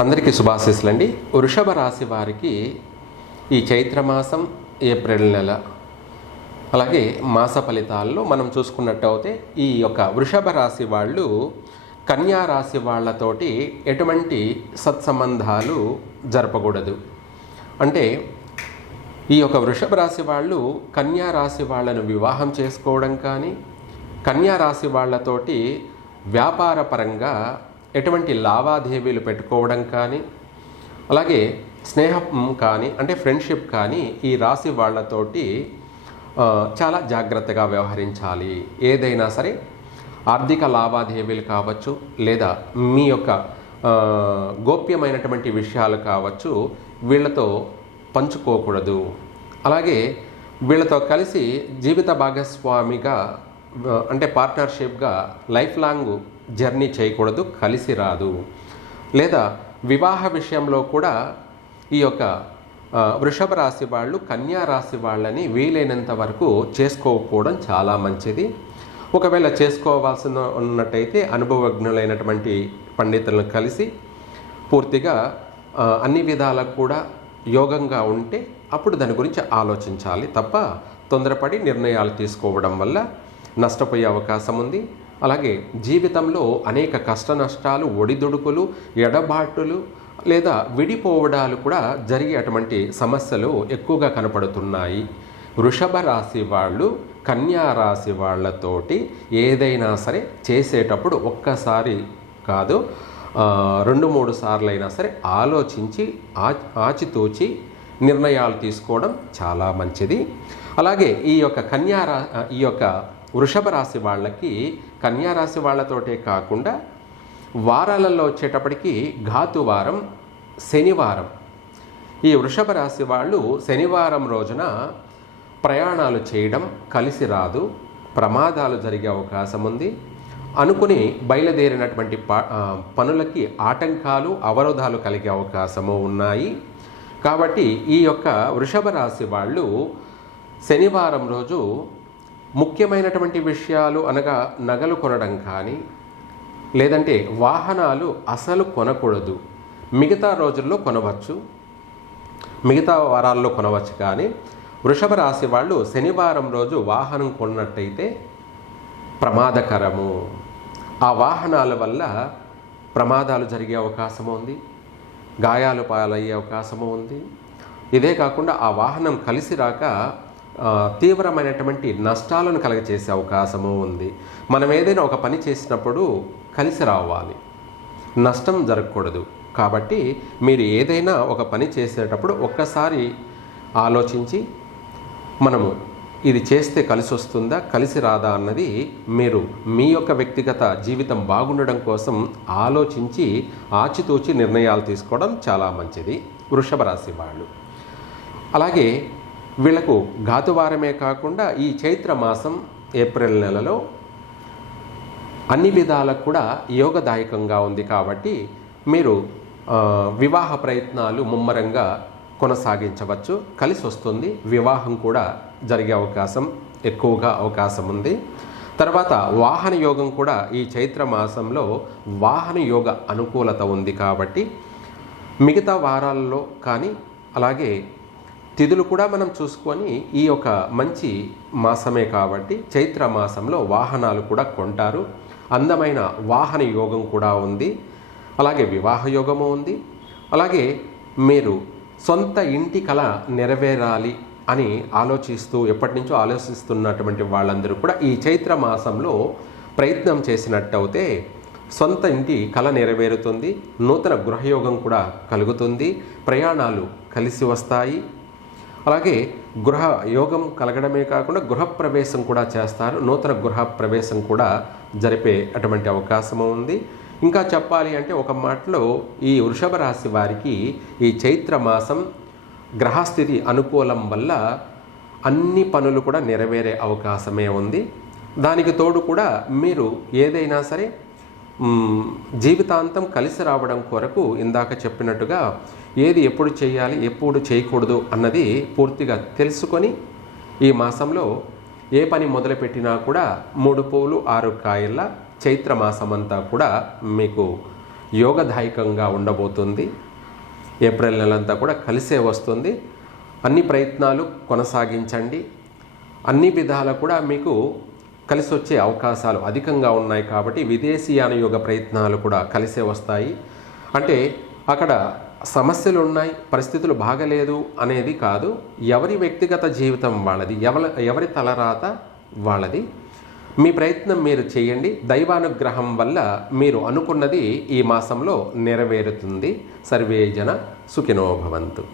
అందరికీ శుభాశీస్సులండి. వృషభ రాశి వారికి ఈ చైత్రమాసం, ఏప్రిల్ నెల, అలాగే మాస ఫలితాల్లో మనం చూసుకున్నట్టయితే ఈ యొక్క వృషభ రాశి వాళ్ళు కన్యా రాశి వాళ్ళతోటి ఎటువంటి సత్సంబంధాలు జరపకూడదు. అంటే ఈ యొక్క వృషభ రాశి వాళ్ళు కన్యా రాశి వాళ్ళను వివాహం చేసుకోవడం కానీ, కన్యా రాశి వాళ్ళతోటి వ్యాపారపరంగా ఎటువంటి లావాదేవీలు పెట్టుకోవడం కానీ, అలాగే స్నేహం కానీ అంటే ఫ్రెండ్షిప్ కానీ ఈ రాశి వాళ్ళతోటి చాలా జాగ్రత్తగా వ్యవహరించాలి. ఏదైనా సరే ఆర్థిక లావాదేవీలు కావచ్చు, లేదా మీ యొక్క గోప్యమైనటువంటి విషయాలు కావచ్చు, వీళ్ళతో పంచుకోకూడదు. అలాగే వీళ్ళతో కలిసి జీవిత భాగస్వామిగా అంటే పార్ట్నర్షిప్గా లైఫ్ లాంగ్ జర్నీ చేయకూడదు, కలిసి రాదు. లేదా వివాహ విషయంలో కూడా ఈ యొక్క వృషభ రాశి వాళ్ళు కన్యా రాశి వాళ్ళని వీలైనంత వరకు చేసుకోకపోవడం చాలా మంచిది. ఒకవేళ చేసుకోవాల్సిన ఉన్నట్టయితే అనుభవజ్ఞులైనటువంటి పండితులను కలిసి పూర్తిగా అన్ని విధాలకు కూడా యోగంగా ఉంటే అప్పుడు దాని గురించి ఆలోచించాలి తప్ప తొందరపడి నిర్ణయాలు తీసుకోవడం వల్ల నష్టపోయే అవకాశం ఉంది. అలాగే జీవితంలో అనేక కష్ట నష్టాలు, ఒడిదుడుకులు, ఎడబాటులు లేదా విడిపోవడాలు కూడా జరిగేటువంటి సమస్యలు ఎక్కువగా కనపడుతున్నాయి. వృషభ రాశి వాళ్ళు కన్యా రాశి వాళ్ళతోటి ఏదైనా సరే చేసేటప్పుడు ఒక్కసారి కాదు 2-3 సార్లైనా సరే ఆలోచించి ఆచితూచి నిర్ణయాలు తీసుకోవడం చాలా మంచిది. అలాగే ఈ యొక్క వృషభ రాశి వాళ్ళకి కన్యా రాశి వాళ్ళతోటే కాకుండా వారాలలో వచ్చేటప్పటికి ఘాతువారం, శనివారం, ఈ వృషభ రాశి వాళ్ళు శనివారం రోజున ప్రయాణాలు చేయడం కలిసి రాదు, ప్రమాదాలు జరిగే అవకాశం ఉంది. అనుకుని బయలుదేరినటువంటి పనులకి ఆటంకాలు, అవరోధాలు కలిగే అవకాశము ఉన్నాయి. కాబట్టి ఈ యొక్క వృషభ రాశి వాళ్ళు శనివారం రోజు ముఖ్యమైనటువంటి విషయాలు అనగా నగలు కొనడం కానీ, లేదంటే వాహనాలు అసలు కొనకూడదు. మిగతా రోజుల్లో కొనవచ్చు, మిగతా వారాల్లో కొనవచ్చు, కానీ వృషభ రాశి వాళ్ళు శనివారం రోజు వాహనం కొన్నట్టయితే ప్రమాదకరము. ఆ వాహనాల వల్ల ప్రమాదాలు జరిగే అవకాశము ఉంది, గాయాలు పాలయ్యే అవకాశము ఉంది. ఇదే కాకుండా ఆ వాహనం కలిసి రాక తీవ్రమైనటువంటి నష్టాలను కలగచేసే అవకాశము ఉంది. మనం ఏదైనా ఒక పని చేసినప్పుడు కలిసి రావాలి, నష్టం జరగకూడదు. కాబట్టి మీరు ఏదైనా ఒక పని చేసేటప్పుడు ఒక్కసారి ఆలోచించి మనము ఇది చేస్తే కలిసి వస్తుందా, కలిసి రాదా అన్నది మీరు మీ యొక్క వ్యక్తిగత జీవితం బాగుండడం కోసం ఆలోచించి ఆచితూచి నిర్ణయాలు తీసుకోవడం చాలా మంచిది వృషభ రాశి వాళ్ళు. అలాగే వీళ్లకు ఘాతువారమే కాకుండా ఈ చైత్ర మాసం, ఏప్రిల్ నెలలో అన్ని విధాలకు కూడా యోగదాయకంగా ఉంది. కాబట్టి మీరు వివాహ ప్రయత్నాలు ముమ్మరంగా కొనసాగించవచ్చు, కలిసి వస్తుంది. వివాహం కూడా జరిగే ఎక్కువగా అవకాశం ఉంది. తర్వాత వాహన యోగం కూడా ఈ చైత్ర మాసంలో వాహన యోగ అనుకూలత ఉంది. కాబట్టి మిగతా వారాల్లో కానీ, అలాగే తిథులు కూడా మనం చూసుకొని ఈ యొక్క మంచి మాసమే కాబట్టి చైత్ర మాసంలో వాహనాలు కూడా కొంటారు. అందమైన వాహన యోగం కూడా ఉంది. అలాగే వివాహ యోగము ఉంది. అలాగే మీరు సొంత ఇంటి కల నెరవేరాలి అని ఎప్పటి నుంచో ఆలోచిస్తున్నటువంటి వాళ్ళందరూ కూడా ఈ చైత్ర మాసంలో ప్రయత్నం చేసినట్టయితే సొంత ఇంటి కల నెరవేరుతుంది. నూతన గృహయోగం కూడా కలుగుతుంది. ప్రయాణాలు కలిసి వస్తాయి. అలాగే గృహ యోగం కలగడమే కాకుండా గృహప్రవేశం కూడా చేస్తారు. నూతన గృహప్రవేశం కూడా జరిపే అటువంటి అవకాశము ఉంది. ఇంకా చెప్పాలి అంటే ఒక మాటలో ఈ వృషభ రాశి వారికి ఈ చైత్ర మాసం గ్రహస్థితి అనుకూలం వల్ల అన్ని పనులు కూడా నెరవేరే అవకాశమే ఉంది. దానికి తోడు కూడా మీరు ఏదైనా సరే జీవితాంతం కలిసి రావడం కొరకు ఇందాక చెప్పినట్టుగా ఏది ఎప్పుడు చేయాలి, ఎప్పుడు చేయకూడదు అన్నది పూర్తిగా తెలుసుకొని ఈ మాసంలో ఏ పని మొదలుపెట్టినా కూడా 3 పూలు 6 కాయల చైత్ర మాసమంతా కూడా మీకు యోగదాయకంగా ఉండబోతుంది. ఏప్రిల్ నెలంతా కూడా కలిసే వస్తుంది. అన్ని ప్రయత్నాలు కొనసాగించండి. అన్ని విధాలు కూడా మీకు కలిసి వచ్చే అవకాశాలు అధికంగా ఉన్నాయి కాబట్టి విదేశీయాన యోగ ప్రయత్నాలు కూడా కలిసే వస్తాయి. అంటే అక్కడ సమస్యలు ఉన్నాయి, పరిస్థితులు బాగలేదు అనేది కాదు. ఎవరి వ్యక్తిగత జీవితం వాళ్ళది, ఎవరి తలరాత వాళ్ళది. మీ ప్రయత్నం మీరు చేయండి. దైవానుగ్రహం వల్ల మీరు అనుకున్నది ఈ మాసంలో నెరవేరుతుంది. సర్వే జన సుఖినో భవంతు.